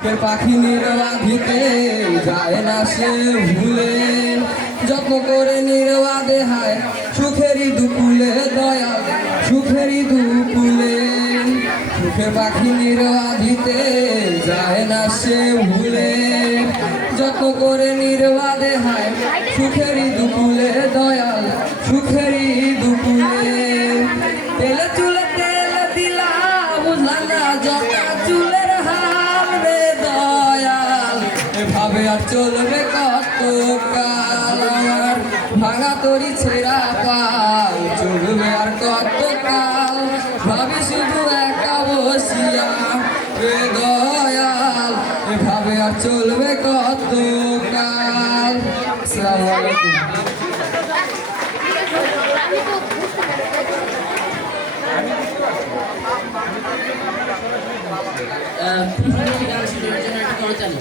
পাখি নির্বাধিতে যায় না সে ভুলে, যত্ন করে নির্বাদে হায় সুখেরই দুকুলে দয়াল সুখেরই দুকুলে। সুখের পাখি নির্বাধিতে যায় না সে ভুলে, যত্ন করে নির্বাদে হায় সুখেরই দুকুলে দয়াল সুখেরই দুকুলে। তেলে চুলে তেল দিলা বুঝলা না যত চুলের হাল রে দয়াল, এভাবে আর চলবে কত কাল আমার ভাঙা তরি ছেঁড়া পাল, চলবে আর কত কাল ভাবি শুধু একা বসিয়া রে দয়াল, এভাবে আর চলবে কত কাল। আসসালামু আলাইকুম। গান শুরু জন্য একটা করতালি।